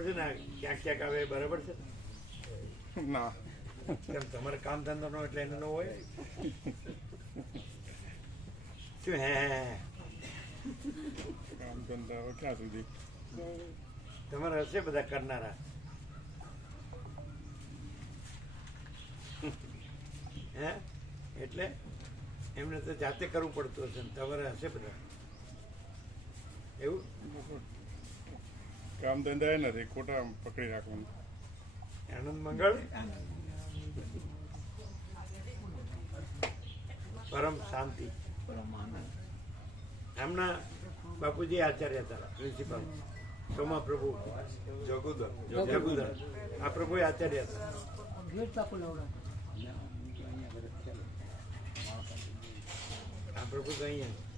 બરાબર છે ને? ક્યાંક ક્યાંક આવે બરાબર છે ના કેમ તમારે કામ ધંધો નો એટલે એને ન હોય શું? હે કામ ધંધા હવે ક્યાં સુધી? તમારે હશે બધા કરનારા. હે એટલે એમને તો જાતે કરવું પડતું હશે ને તમારે હશે બધા એવું? કામ ધંધા એ નથી, ખોટા પકડી રાખવાનું. આનંદ મંગળ પરમ શાંતિ એમના બાપુજી આચાર્ય હતા પ્રિન્સિપાલ સોમા પ્રભુ જગુદર આ પ્રભુ આચાર્ય હતા. આ પ્રભુ તો અહીંયા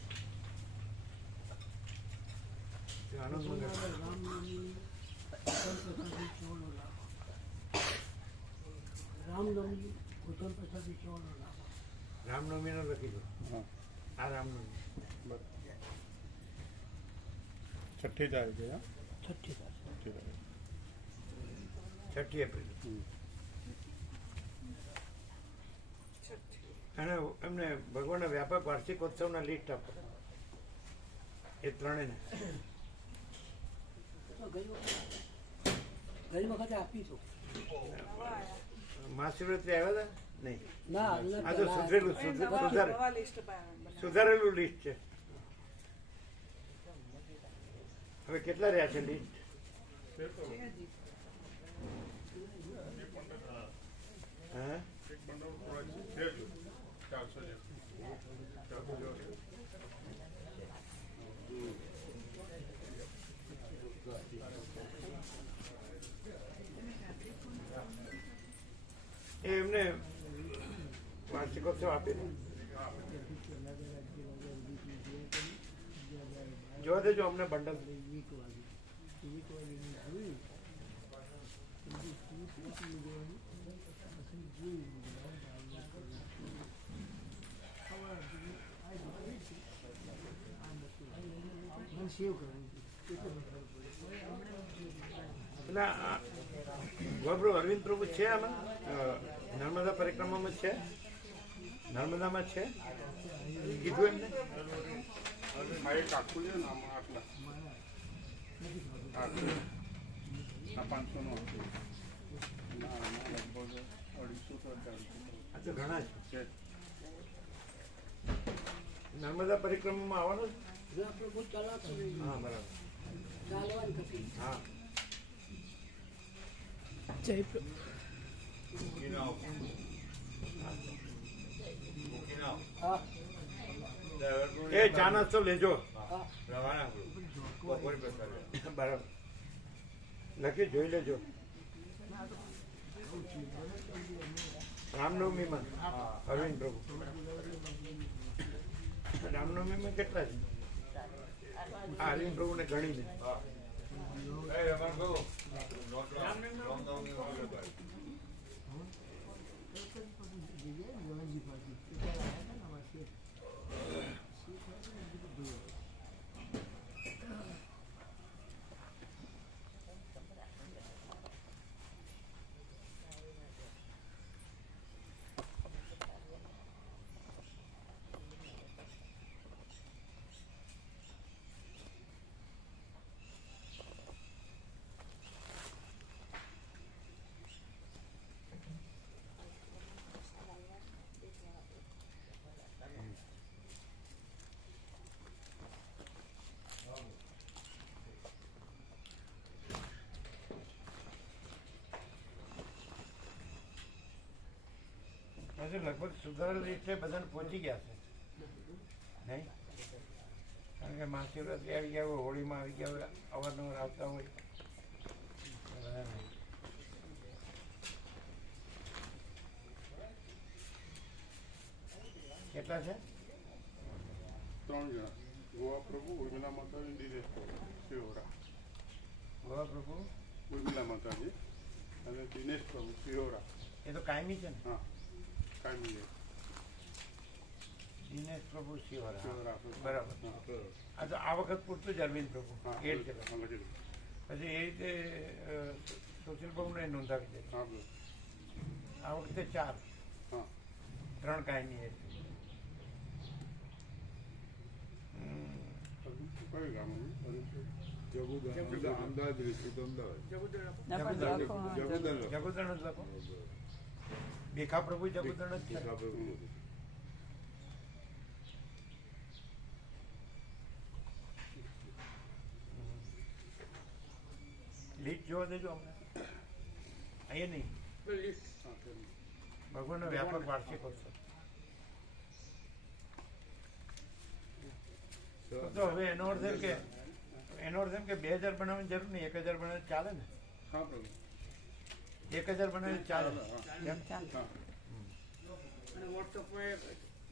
આનંદ મંગળ રામનવમી નો લખી દો. હા આ રામનવમી બસ 6ઠી તારીખે. હા 6ઠી 6 એપ્રિલ. અને એમને ભગવાનના વ્યાપક વાર્ષિકોત્સવના લિસ્ટ આપો એ ત્રણેયને. ગઈ વખતે આપી છું. મહાશિવરાત્રી આવ્યા હતા નહીં? ના આ તો સુધારેલું લિસ્ટ છે. હવે કેટલા રહ્યા છે લિસ્ટ? હા એમને વાર્ષિકોત્સવ આપી દે. જોવા દેજો અમને બંડલ. ગોબ્રો અરવિંદ પ્રભુ છે આમાં? નર્મદા પરિક્રમામાં છે? નર્મદામાં છે કીધું એમને? એક આખું છે ને આમાં આટલા 500 નો લગભગ 250 આ તો ઘણા છે. છે. નર્મદા પરિક્રમામાં આવવાનું છે? હા બરાબર. હા એ ચા નાસ્તો લેજો. બરાબર લખી જોઈ લેજો. રામનવમીમાં અરવિંદ પ્રભુ રામનવમીમાં કેટલા છે? આ અરવિંદ પ્રભુને ગણીને લગભગ સુધારેલ રીતે બધાને પહોંચી ગયા છે નહીં? કારણ કે મહાશિવરાત્રી આવી ગયા હોય, હોળીમાં આવી ગયા હોય, અવારનવાર આવતા હોય. કેટલા છે? 3 જણા. ગોવા પ્રભુ, ઉર્મિલા માતાજી, દિનેશ પ્રભુ, શિહોરા. ગોવા પ્રભુ, ઉર્મિલા માતાજી અને દિનેશ પ્રભુ, શિહોરા. એ તો કાયમી છે ને? હા કાયમી છે. દિનેશ પ્રભુ શિવરા શિહોરા બરાબર. આ તો આ વખત પૂરતું જ અરવિંદ પ્રભુ હા એડ છે. પછી એ રીતે સુશીલ બહુને નોંધાવી દે. હા પ્રભુ. આ વખતે 4, હા 3 કાંઈ નહીં. કયું ગામ અમદાવાદ ડિસ્ટ્રિક્ટ અમદાવાદ. જગુદણ જ લખો. ભીખા પ્રભુ જગુદણ જ છે. લીટ જોવા દેજો અમને. અહીંયા નહીં. ભગવાનનો વ્યાપક વાર્ષિકોત્સવ. તો હવે એનો અર્થ એમ કે 2000 બનાવવાની જરૂર નહીં, 1000 બનાવે ચાલે ને. હા પ્રભુ. 1000 બનાવે ચાલે. કેમ? હા અને વોટ્સઅપમાં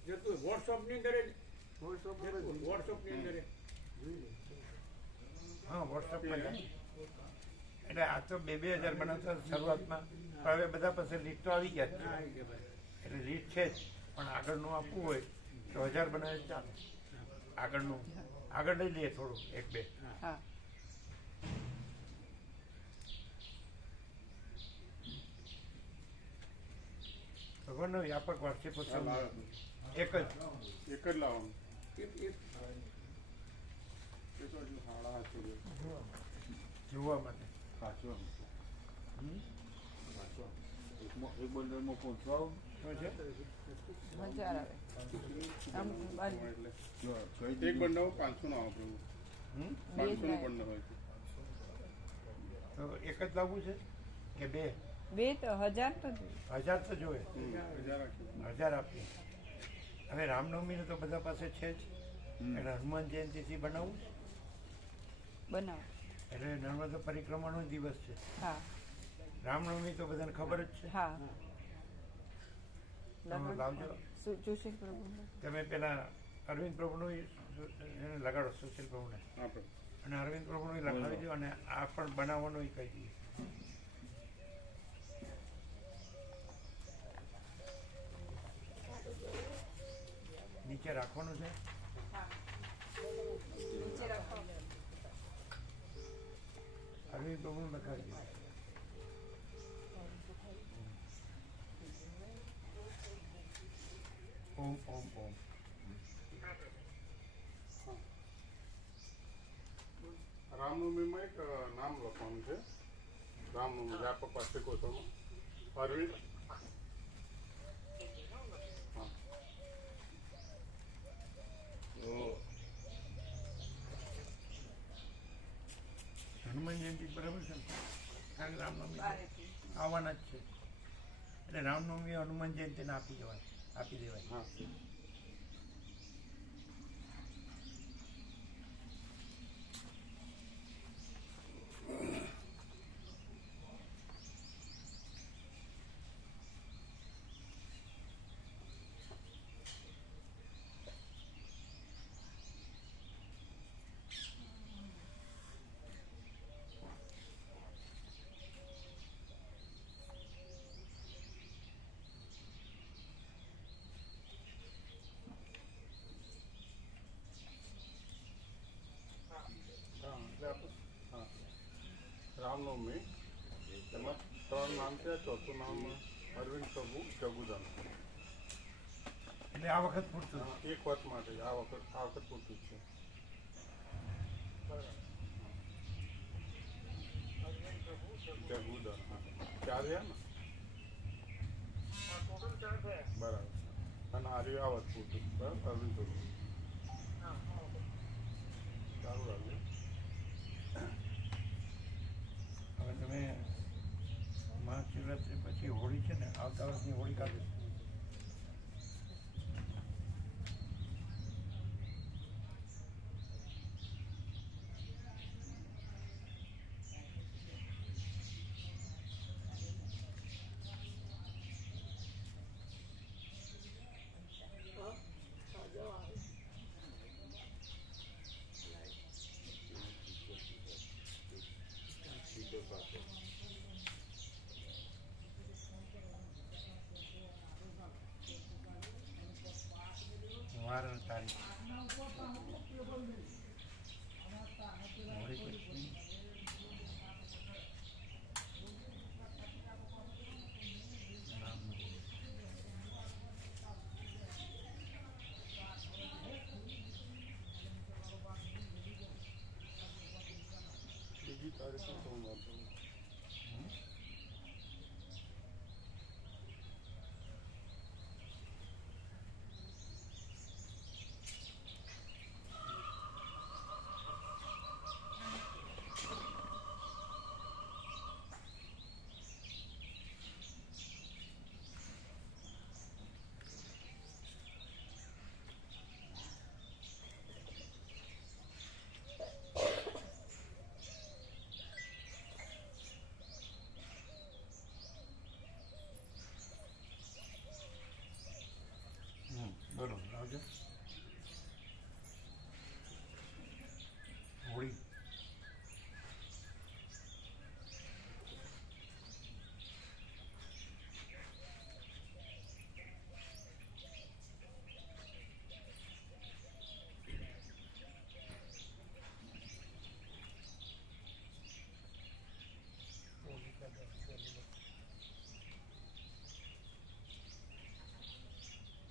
જતું વોટ્સઅપની અંદર હા, વોટ્સઅપ પર જાય. એટલે આ તો 2000 બનાવતા શરૂઆતમાં, પણ હવે બધા પાસે લીટ તો આવી ગયા છે. એટલે લીટ છે જ, પણ આગળનું આપવું હોય તો 1000 બનાવે ચાલે. આગળ લઈ લઈએ થોડું, 1-2. હા. ભગવાનનો વ્યાપક વાર્ષિકોત્સવ હા, એક જ. એક જ લાવવાનું. એ તો હજુ 7:30 જોવા માટે. એક બંડલમાં પહોંચવા શું છે? મજા આવે. આમ બાજુ એટલે એક બંડલ 500 નો આવે પ્રભુ. હમ? 500 નું બંડલ હોય છે. તો એક જ લાવવું છે કે 2? બે તો 1000 તો જોઈએ. 1000 તો જોઈએ. 1000 રાખીએ. 1000 આપીએ. હવે રામનવમીનું તો બધા પાસે છે જ. એટલે હનુમાન જયંતિથી બનાવવું છે. બનાવો. એટલે નર્મદા પરિક્રમાનો દિવસ છે. હા રામનવમી તો બધાને ખબર જ છે. હા. તો લાવજો. સુશીલ પ્રભુ. તમે પેલા અરવિંદ પ્રભુનું એને લગાડો, સુશીલ પ્રભુને. હા પ્રભુ. અને અરવિંદ પ્રભુનું લગાવી દો, અને આ પણ બનાવવાનું કહી દઈએ. નીચે રાખવાનું છે. અરવિંદ પ્રભુનું લગાવી દો. ઓમ ઓમ ઓમ. રામનવમીમાં એક નામ લખવાનું છે. રામનવમી વ્યાપક વાર્ષિકોત્સવમાં અરવિંદ. હા હનુમાન જયંતિ બરાબર છે ને? કારણ કે રામનવમી આવવાના જ છે. એટલે રામનવમી હનુમાન જયંતિને આપી દેવાય. હા રામનવમી એમાં 3 નામ છે. ચોથું નામ અરવિંદ પ્રભુ જગુદન. એટલે આ વખત પૂરતું. એક વર્ષ માટે આ વખત પૂરતું જ છે. જગુદન. હા 4 છે ને? બરાબર. અને આર્ય આ વર્ષ પૂરતું. બરાબર. અરવિંદ પ્રભુ સારું લાગ્યું. હવે તમે મહાશિવરાત્રી પછી હોળી છે ને, આવતા વર્ષની હોળી કાઢો. તારીખે સોમવાર પ્રભુ. બોલો લાવજો હોળી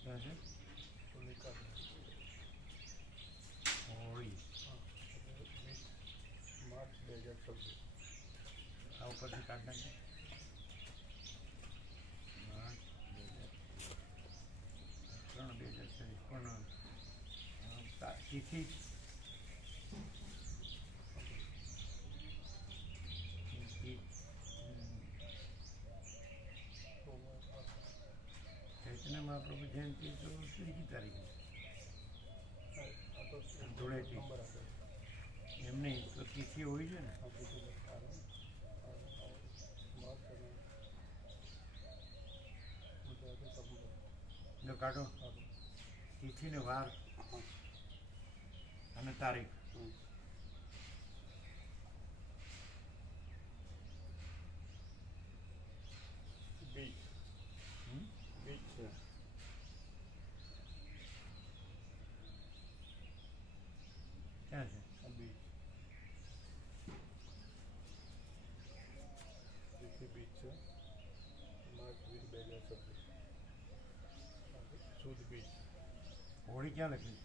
ક્યાં છે હોળી માર્ચ 2026. આ ઉપરથી કાઢ નાખજો માર્ચ 2023 પણ તિથિ ચૈતન્ય મહાપ્રભુ જયંતિ તો ત્રીજી તારીખે ધૂળેટી એમ નહીં તો તિથિ હોય છે ને જો કાઢો તિથિને વાર અને તારીખ બીજ હમ? બીજ છે. ક્યાં છે આ બીજ તિથિ બીજ છે. માર્ચ 2026. શુદ્ધ બીજ. હોળી ક્યાં લખી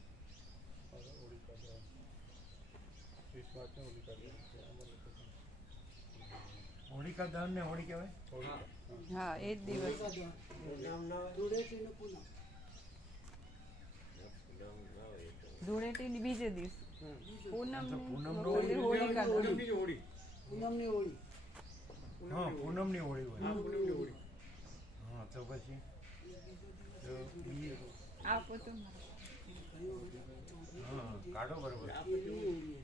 હવે હોળિકા દહન 30 માર્ચને હોલિકા દહન છે. આમાં લખ્યું છે. હોળિકા દહન ને હોળી કહેવાય હોળિકા. હા એ જ દિવસ ધૂળેટી બીજે દિવસ પૂનમ તો પૂનમનો હોળી હોળિકા દહન. પૂનમની હોળી. હા પૂનમની હોળી હોય હા, પૂનમની હોળી. હા તો પછી તો બીજી આપો તો હા કાઢો બરોબર આ પછી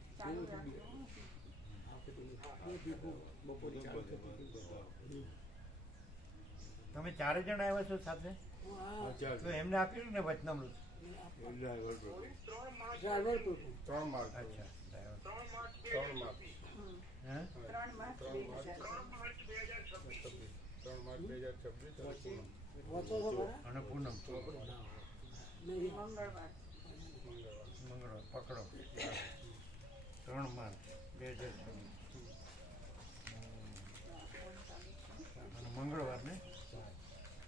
બપોરે ચાલુ થતી. તમે ચારે જણ આવ્યા છો સાથે તો એમને આપ્યું ને વચનામૃત 3 માર્ચ. અચ્છા 3 માર્ચ. હે 3 માર્ચ 2026 અને પૂનમ. અને પૂનમ મંગળવાર. મંગળવાર પકડો 3 માર્ચ 2026 અને મંગળવાર ને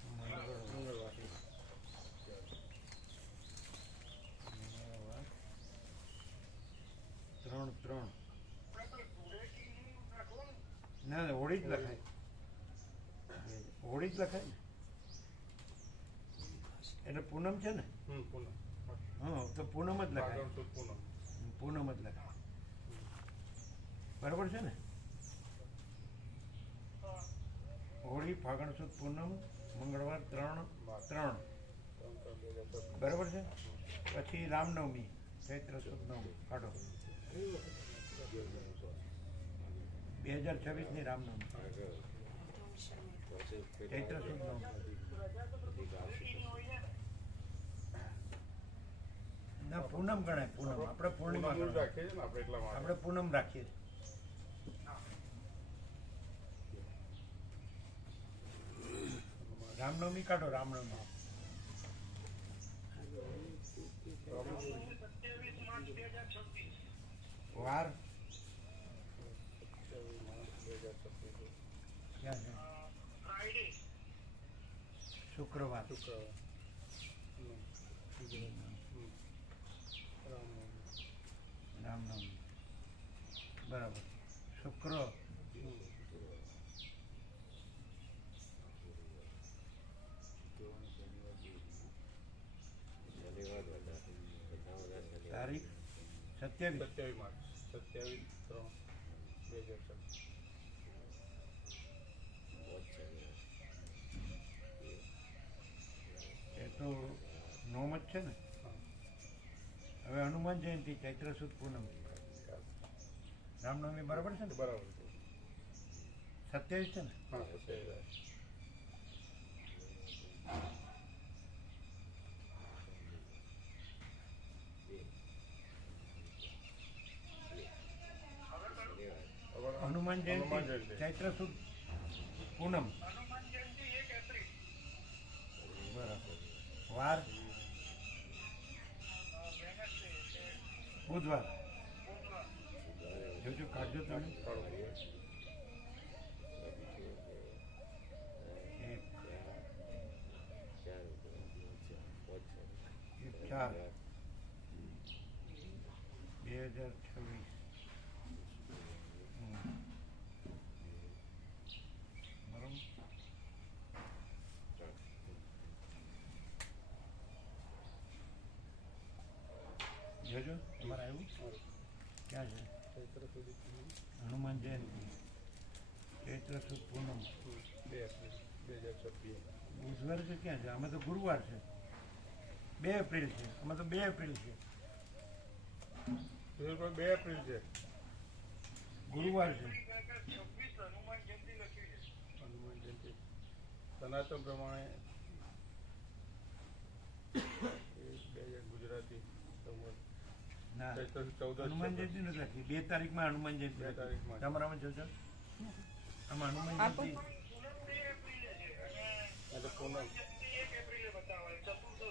મંગળવાર મંગળવાર. મંગળવાર 3 ના ના, હોળી જ લખાય હોળી જ લખાય ને એટલે પૂનમ છે ને પૂનમ. હા તો પૂનમ જ લખાય ફાગણ સુદ પૂનમ. પૂનમ જ લખાય બરાબર છે ને હોળી ફાગણ સુદ પૂનમ મંગળવાર 3 બરાબર છે પછી રામનવમી ચૈત્ર સુદ નવમી કાઢો 2026 ની રામનવમી ચૈત્ર સુદ નવમી ના પૂનમ ગણાય પૂનમ આપણે પૂર્ણિમા પૂનમ ગણાય. રાખીએ છીએ ને આપણે એટલા માટે. આપણે પૂનમ રાખીએ છીએ. રામનવમી કાઢો રામનવમી વાર 27 માર્ચ 2026. ક્યાં છે શુક્રવાર શુક્રવાર. રામનવમી. રામનવમી બરાબર શુક્ર, તારીખ 27. 27 માર્ચ 27/3/2026. એ તો નોમ જ છે ને. હવે હનુમાન જયંતિ ચૈત્ર સુદ પૂનમ, રામનવમી બરાબર છે ને? બરાબર છે. 27 છે ને? હા 27. હનુમાન હનુમાન જયંતિ જયંતિ. ચૈત્ર સુદ પૂનમ બરાબર. વાર બુધવાર. જોજો કાઢજો તમે. એક 4 2026. બરાબર. જોજો તમારે આવ્યું ક્યાં છે? ચૈત્ર સુધી હનુમાન જયંતિ ચૈત્ર સુદ પૂનમ 2 એપ્રિલ 2026. બુધવાર છે ક્યાં છે? આમાં તો ગુરુવાર છે. 2 એપ્રિલ છે. આમાં તો 2 એપ્રિલ છે. 2 એપ્રિલ છે. ગુરુવાર છે. હનુમાન જયંતિ સનાતન પ્રમાણે 1 ગુજરાતી સંવત ના, ચૈત્ર 14 હનુમાન જયંતિ નથી રાખી. 2 તારીખમાં હનુમાન જયંતિ 2 તારીખમાં. તમારામાં જોજો. આમાં હનુમાન આપો. જયંતિ એટલે પૂનમ.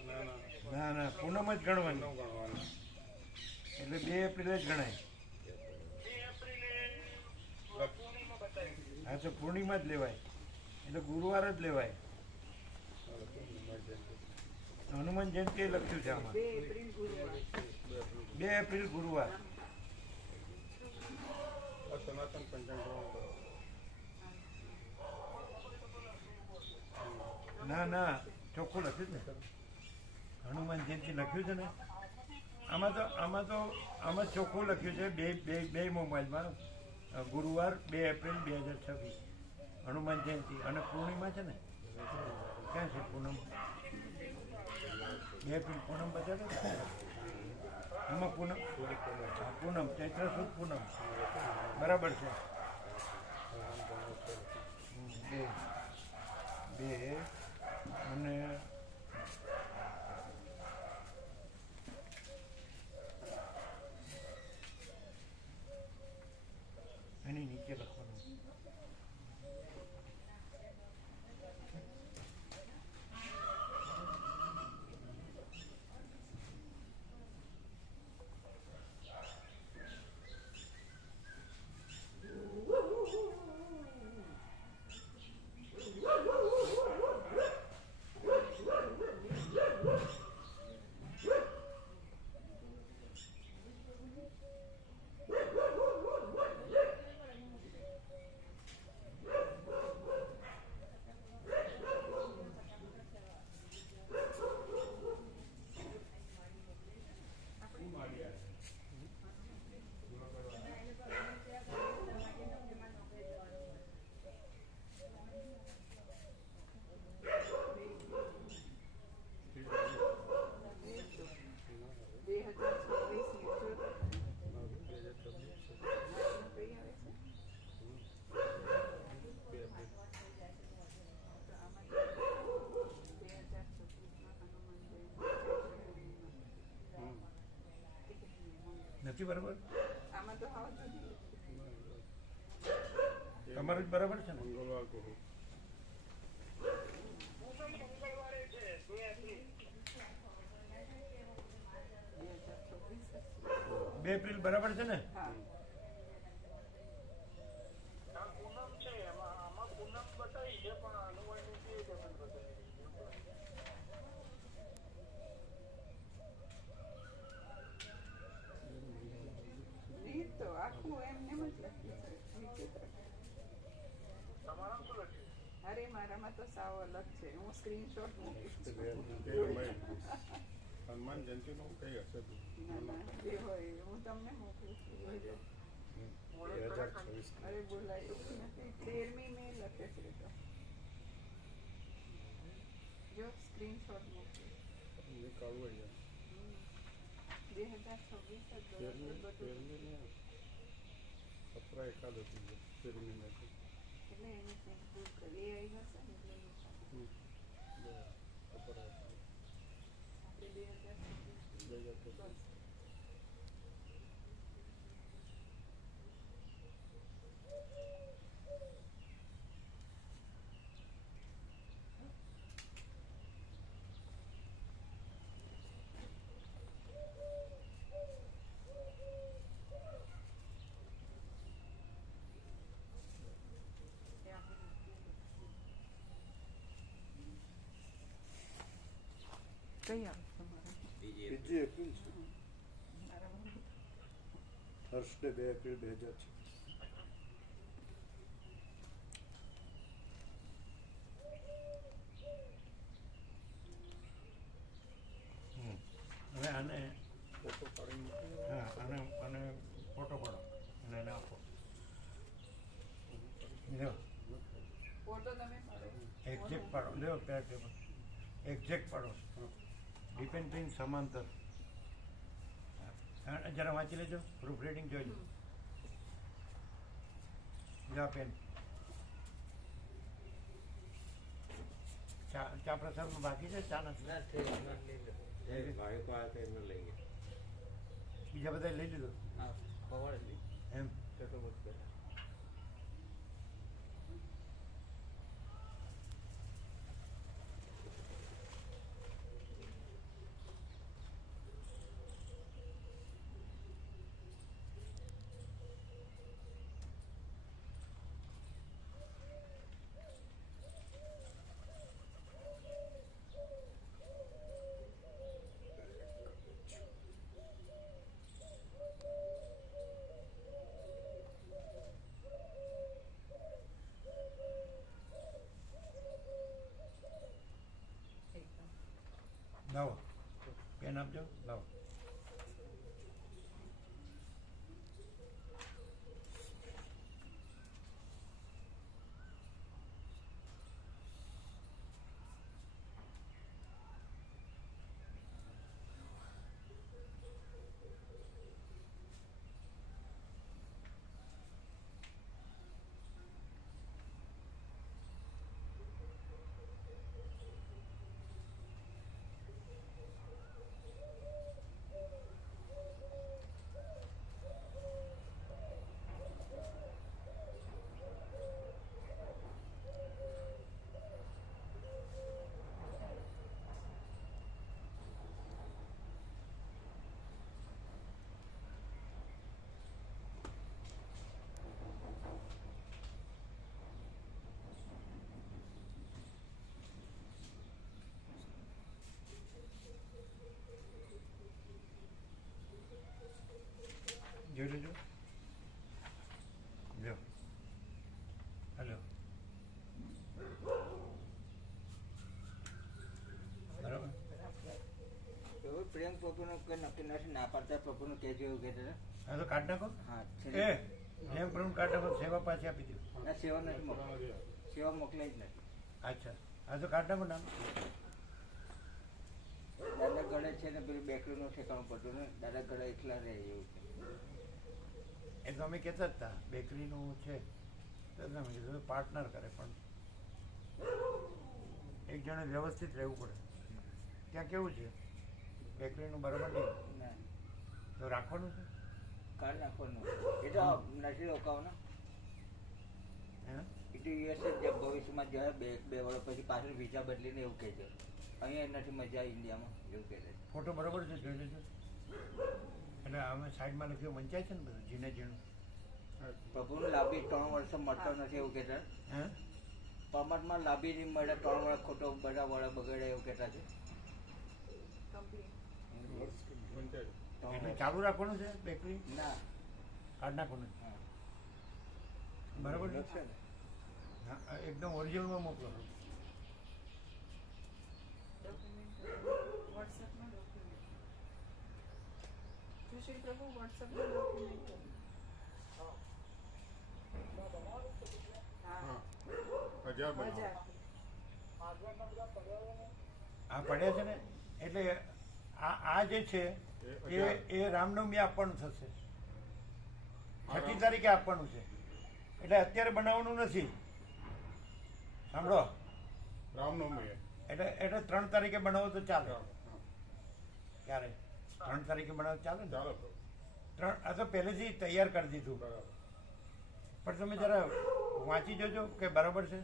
ના ના ના ના પૂનમ જ ગણવાની. પૂનમ ગણવાનું. એટલે 2 એપ્રિલ જ ગણાય. હા તો પૂર્ણિમા જ લેવાય. એટલે ગુરુવાર જ લેવાય. હનુમાન જયંતિ. હનુમાન જયંતિ એ લખ્યું છે આમાં. 2 એપ્રિલ ગુરુવાર. 2 એપ્રિલ ગુરુવાર. આ સનાતન પંચાંગ પ્રમાણે. ના ના ચોખ્ખું લખ્યું છે ને. હનુમાન જયંતિ લખ્યું છે ને. આમાં ચોખ્ખું લખ્યું છે બે મોબાઈલમાં. ગુરુવાર 2 એપ્રિલ 2026 હનુમાન જયંતિ અને પૂર્ણિમા છે ને. ક્યાં છે પૂનમ? 2 એપ્રિલ પૂનમ બતાવે ને? આમાં પૂનમ ચૈત્ર સુદ પૂનમ બરાબર છે. 2 અને એની નીચે લખવાનું. નથી બરાબર? આમાં તો હાવ જુદી. તમારું જ બરાબર છે ને? મંગળવાર કહું. બે એપ્રિલ બરાબર છે ને? હા. રીત તો આખું એમને જ લખ્યું છે. અરે મારામાં તો સાવ અલગ છે હું સ્ક્રીનશોટ મૂકીશ હનુમાન જયંતિનું કઈ હશે તું? ના ના જે હોય એ હું તમને મોકલું છું જોજો. 2026 અરે બોલાયું નથી 13મી મે લખે છે તો જો સ્ક્રીનશોટ મૂકીશ. નીકાળવું યાર 2026 જ તેરમી બધું તેરમી ને સત્રા એકાદશી છે તેરમી ને એટલે એને કંઈક ભૂલ કરી એ આવી હશે ને એટલે નીકળ્યું. સત્રા આપણે 2026 બસ. ત્યાં આપણે કઈ આવે તમારે બીજી એપ્રિલ છે મારામાં થર્સડે 2 એપ્રિલ 2026. હવે આને ફોટો પાડીને મોકલી હા આને ફોટો પાડો અને એને આપો. લ્યો ફોટો તમે પાડો એક્ઝેક્ટ પાડો, લ્યો પેડ પેપર એક્ઝેક્ટ પાડો. ડિપેન્ડિંગ સમાંતર જરા વાંચી લેજો, પ્રૂફ રીડિંગ જોઈજો. જા પેન ચા પ્રસાદમાં બાકી છે, ચા નથી. બીજા બધા લઈ લીધું એમ. લાવો પેન આપજો, લાવો. જોઈ લેજો. લ્યો હલો બરાબર. એવું પ્રેમ પ્રભુનું કઈ નક્કી નથી, ના પાડતા પ્રભુનું કહેજો એવું કહેતા હતા. હા તો કાઢ નાખો. હા એ એમ પ્રમાણે કાઢ નાખો, સેવા પાછી આપી દો. ના સેવા નથી મોકલી, સેવા મોકલાઈ જ નથી. અચ્છા હા તો કાઢ નાખો નામ. દાદા ગળે છે ને પેલું બેકરીનું ઠેકાણું પડતું ને, દાદા ગળે એકલા રહે એવું છે. એ તો અમે કહેતા જ હતા બેકરીનું છે તો તમે કીધું પાર્ટનર કરે, પણ એક જણે વ્યવસ્થિત રહેવું પડે. ત્યાં કેવું છે બેકરીનું બરાબર નહીં ના તો રાખવાનું છે. કાઢ નાખવાનું એ તો નથી રોકાવાનું. હે એ તો યુએસ જ ભવિષ્યમાં જાય બે વર્ષ પછી પાછળ વિઝા બદલીને એવું કહે છે. અહીંયા નથી મજા ઇન્ડિયામાં એવું કહે છે. ફોટો બરાબર છે, જોઈ લેજો. એટલે અમે સાઈડમાં લખ્યું વંચાય છે ને બધું ઝીણે ઝીણું. પ્રભુનું લાભી 3 વર્ષ મળતો નથી એવું કહેતા. હે પરમાત્મા લાભી નહીં મળે 3 વર્ષ ખોટો બધા વડા બગડે એવું કહેતા છે. કમ્પ્લીટ પંચાયત એટલે ચાલુ રાખવાનું છે બેકરી, ના કાઢ નાખવાનું. હા. બરાબર છે. છે ને હા એકદમ ઓરિજિનલમાં મોકલો. ડોક્યુમેન્ટ વોટ્સએપમાં ડોક્યુમેન્ટ સુશીલ પ્રભુ વોટ્સએપમાં ડોક્યુમેન્ટ હા હા 1000 બનાવો 1000 આ પડ્યા છે ને એટલે આ જે છે એ રામનવમી આપવાનું થશે. 6મી તારીખે આપવાનું છે એટલે અત્યારે બનાવવાનું નથી. સાંભળો, રામનવમી એટલે 3 તારીખે બનાવો તો ચાલે. હા, ક્યારે 3 તારીખે બનાવો તો ચાલે ને? ચાલો પ્રભુ 3 આ તો પહેલેથી તૈયાર કરી દીધું. બરાબર. પણ તમે જરા વાંચી જોજો કે બરાબર છે.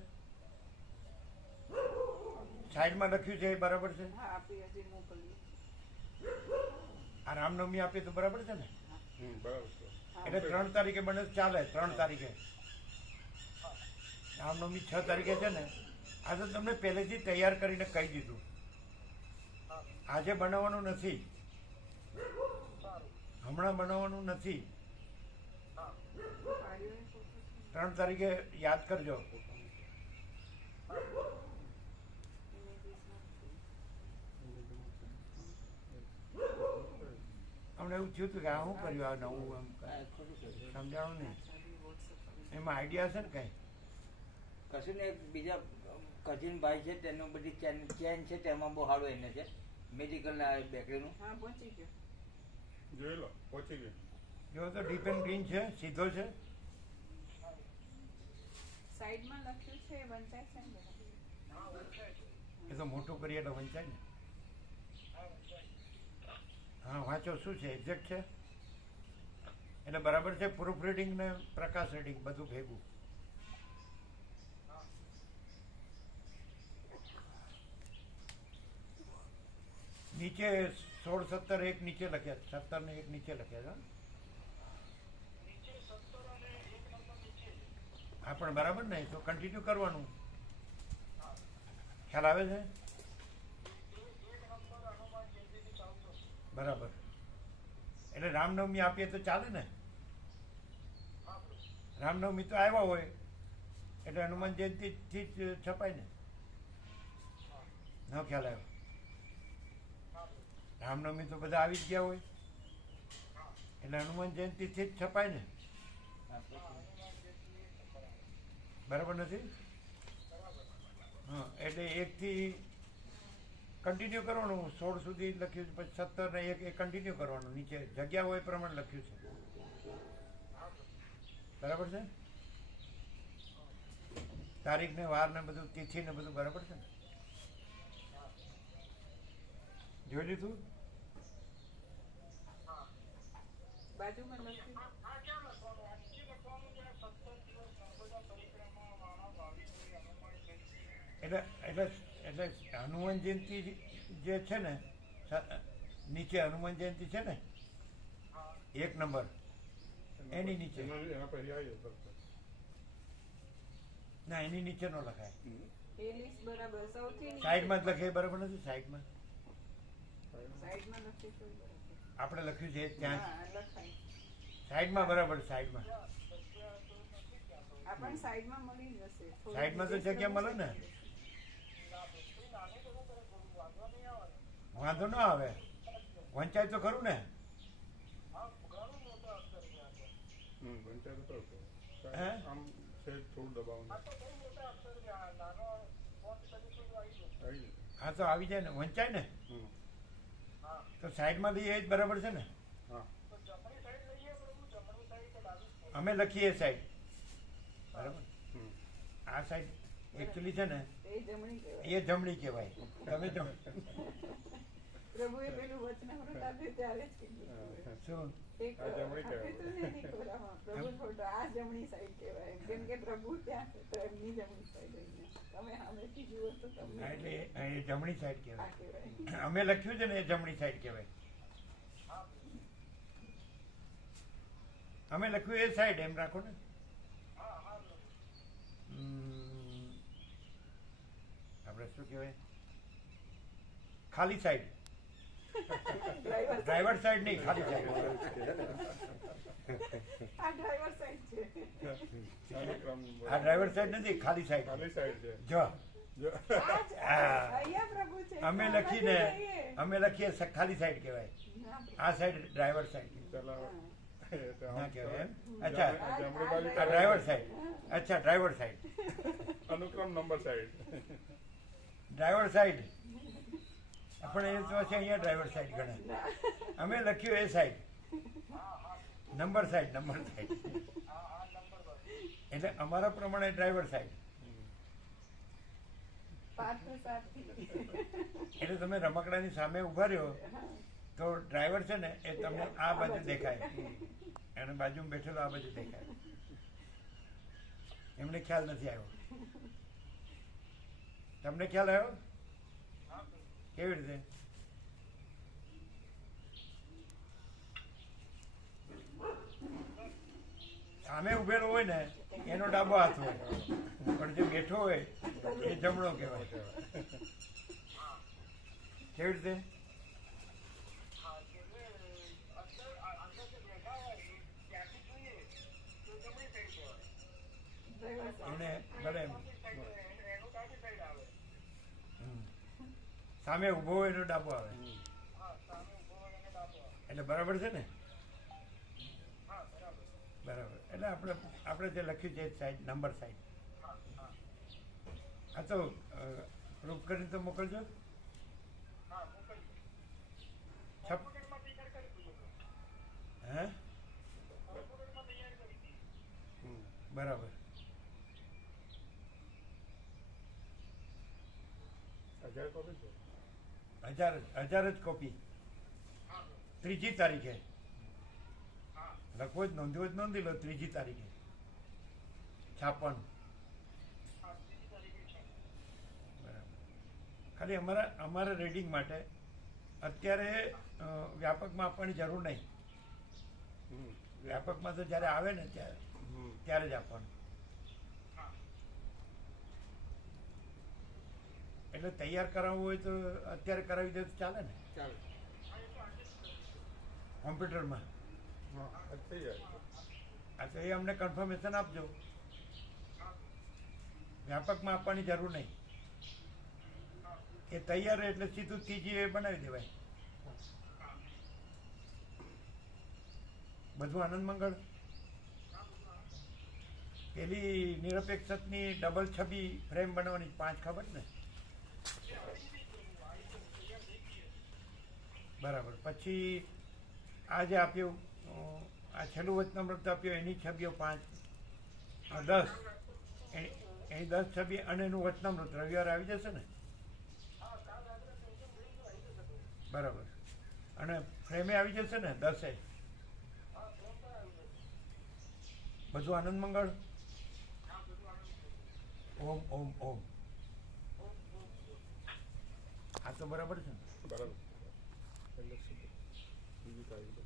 સાઈડમાં લખ્યું છે એ બરાબર છે. હા આપી હજી મોકલીએ આ રામનવમી આપીએ તો બરાબર છે ને? બરાબર છે. એટલે 3 તારીખે બને તો ચાલે. 3 તારીખે રામનવમી 6 તારીખે છે ને. આ તો તમને પહેલેથી તૈયાર કરીને કહી દીધું. આજે બનાવવાનું નથી, હમણાં બનાવવાનું નથી. 3 તારીખે યાદ કરજો. અમને એવું થયું હતું કે આ શું કર્યું, આ નવું આમ સમજાણું નહીં. એમાં આઈડિયા છે ને કઈ? કશું ને એક બીજા કઝિન ભાઈ છે તેનું બધી ચેન છે તેમાં બહુ સારું એને છે મેડિકલના બેકરીનું. હા પહોંચી ગયો જોઈ લો પહોંચી ગઈ. જો તો ડીપ એન્ડ ગ્રીન છે, સીધો છે. સાઈડમાં લખ્યું છે વંચાય છે ને એ તો મોટું કરીએ એટલે વંચાય ને. હા વાંચો, શું છે એક્ઝેક્ટ છે એટલે બરાબર છે. પ્રૂફ રીડિંગ ને પ્રકાશ રીડિંગ બધું ભેગું. નીચે 16, 17 એક નીચે લખ્યા, 17 ને 1 નીચે લખ્યા છે. હા પણ બરાબર ને, તો કન્ટિન્યુ કરવાનું. ખ્યાલ આવે છે? બરાબર. એટલે રામનવમી આપીએ તો ચાલે ને? રામનવમી તો આવ્યા હોય એટલે હનુમાન જયંતિથી જ છપાય ને? ન ખ્યાલ આવ્યો? રામનવમી તો બધા આવી જ ગયા હોય એટલે હનુમાન જયંતિથી જ છપાય ને? બરાબર નથી? હા એટલે 1 થી કન્ટિન્યુ કરવાનું. 16 સુધી લખ્યું છે, પછી 17 ને 1 એ કન્ટિન્યુ કરવાનું. નીચે જગ્યા હોય એ પ્રમાણે લખ્યું છે. બરાબર છે? તારીખ ને વાર ને બધું, તિથિ ને બધું બરાબર છે ને? જોઈ લીધું? બાજુમાં લખ્યું એટલે હનુમાન જયંતિ જે છે ને, નીચે હનુમાન જયંતિ છે ને 1 નંબર, એની નીચે. એના પછી આવી જતો. ના એની નીચે નો લખાય, એ લિસ્ટ બરાબર સૌથી સાઈડમાં જ લખે. બરાબર નથી? સાઈડમાં સાઈડમાં લખ્યું છે બરાબર. આપણે લખ્યું છે ત્યાં હા લખાય સાઈડમાં. બરાબર, સાઈડમાં. આપણને સાઈડમાં મળી જશે. થોડું સાઈડમાં તો જગ્યા મળે ને. વાંધો ન આવે, વંચાય તો ખરું ને? વંચાય તો ખરું. હે? આમ છે થોડું દબાવવાનું આવી જાય. હા તો આવી જાય ને, વંચાય ને. હમ. તો સાઈડમાં લઈએ એ જ બરાબર છે ને? હા અમે લખીએ સાઈડ. બરાબર. હમ. આ સાઈડ એકચ્યુઅલી છે ને એ જમણી કહેવાય. એ જમણી કહેવાય. તમે પ્રભુએ પેલું વચનામૃત આપ્યું ત્યારે જ કીધું. શું? એક આ જમણી આપ્યું કહેવાય. હતું ને એની ખોરામાં. પ્રભુ ફોટો આ જમણી સાઈડ કહેવાય. કેમ કે પ્રભુ ત્યાં છે તો એમની જમણી સાઈડ અહીંયા. તમે સામેથી જુઓ તો તમને હા, એટલે એ જમણી સાઈડ આ કહેવાય. કહેવાય. અમે લખ્યું છે ને એ જમણી સાઈડ કહેવાય. અમે લખ્યું એ સાઈડ, એમ રાખો ને. આપણે શું કહેવાય? ખાલી સાઈડ. ડ્રાઈવર ડ્રાઈવર સાઈડ નહીં, ખાલી સાઈડ. આ ડ્રાઈવર સાઈડ છે. નથી અનુક્રમ આ ડ્રાઈવર સાઈડ નથી, ખાલી સાઈડ ખાલી સાઈડ છે. જો જો અહીંયા પ્રભુ છે અમે આમાંથી લખીને જોઈએ. અમે લખીએ ખાલી સાઈડ કહેવાય, ના, આ સાઈડ ડ્રાઈવર સાઈડ ચલાવ એ તો આમ ના કહેવાય એમ. જમણી- અચ્છા જમણી બાજુ આ ડ્રાઈવર સાઈડ, અચ્છા ડ્રાઈવર સાઈડ, અનુક્રમ નંબર સાઈડ. ડ્રાઈવર સાઈડ આપણે એ તો છે અહીંયા ડ્રાઈવર સાઈડ ગણે, અમે લખ્યું એ side, number side, number side એટલે અમારા પ્રમાણે ડ્રાઈવર સાઈડ. પાર્થ સાથી. એટલે તમે રમકડાની સામે ઉભા રહ્યો તો ડ્રાઈવર છે ને એ તમને આ બાજુ દેખાય અને બાજુમાં બેઠેલો આ બાજુ દેખાય. એમને ખ્યાલ નથી આવ્યો. તમને ખ્યાલ આવ્યો? કેવી રીતે? સામે ઉભેલો હોય ને એનો ડાબો હાથ હોય, પણ જે બેઠો હોય એ જમણો કહેવાય. કેવી રીતે? એને ભલે એમ. સામે ઉભો હોય એનો ડાબો આવે એટલે બરાબર છે ને? બરાબર. એટલે આપણે જે લખ્યું છે સાઈડ, નંબર સાઈડ. હા તો પ્રૂફ કરીને તો મોકલજો. હે? બરાબર. 1000 કોપી છે. 1000 જ કોપી. 3જી તારીખે લખવો જ નોંધવો જ નોંધી લો. 3જી તારીખે છાપવાનું. બરાબર. ખાલી અમારા રીડિંગ માટે અત્યારે વ્યાપકમાં આપવાની જરૂર નહીં. વ્યાપકમાં તો જ્યારે આવે ને ત્યારે જ આપવાનું. એટલે તૈયાર કરાવવું હોય તો અત્યારે કરાવી દે તો ચાલે ને? ચાલે. કોમ્પ્યુટરમાં. હા થઈ જાય. હા તો એ અમને કન્ફર્મેશન આપજો. વ્યાપકમાં આપવાની જરૂર નહીં. એ તૈયાર રહે એટલે સીધું 3જી એ બનાવી દેવાય. બધું આનંદ મંગળ. પેલી નિરપેક્ષની ડબલ છબી ફ્રેમ બનાવવાની 5 ખબર ને? બરાબર. પછી આ જે આપ્યું, આ છેલ્લું વચનામૃત આપ્યું એની છબીઓ 5, 10, એની 10 છબી અને એનું વચનામૃત રવિવારે આવી જશે ને? બરાબર. અને ફ્રેમે આવી જશે ને 10? બધું આનંદ મંગળ. ઓમ ઓમ ઓમ. આ તો બરાબર છે ને? બરાબર. એટલે શું? બીજી તારીખ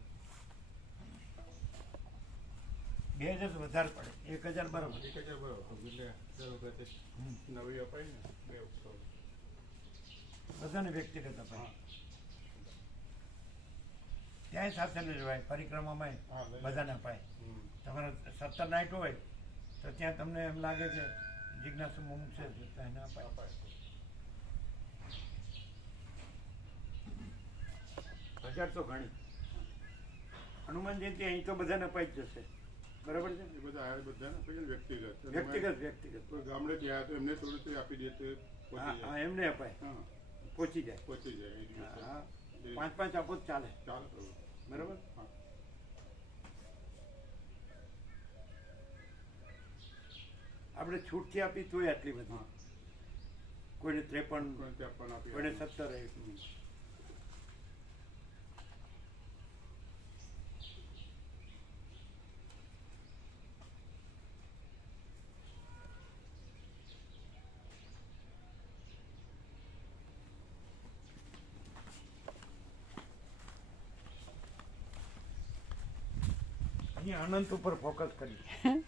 2000 વધારે પડે. 1000 બરાબર. 1000 બરાબર. એટલે દર વખતે નવી અપાય ને 2 ઓક્ટોબર. બધાને વ્યક્તિગત અપાય. ત્યાંય સાથે લઈ જવાય. પરિક્રમામાં હા, લઈ બધાને અપાય. તમારે 17 નાઇટ હોય તો ત્યાં તમને એમ લાગે કે જિજ્ઞાસુ મુમુક્ષ છે તો એને અપાય. અપાય. 1000 તો ઘણી. હનુમાન જયંતિ અહીં તો બધાને અપાઈ જ જશે. બરાબર છે? એ બધા આ બધાને પછી વ્યક્તિગત વ્યક્તિગત. કોઈ ગામડે ગયા તો એમને થોડું થોડું આપી દે તો પહોંચી હા જાય. એમને અપાય. હા પહોંચી જાય. પહોંચી જાય એ દિવસે. હા. એ 5 આપો જ ચાલે. ચાલે પ્રભુ. બરાબર. હા. આપણે છૂટથી આપી તોય આટલી બધી. હા. કોઈને 53, કોઈને 53 આપી. કોઈને 17. અહીં અનંત ઉપર ફોકસ કરી.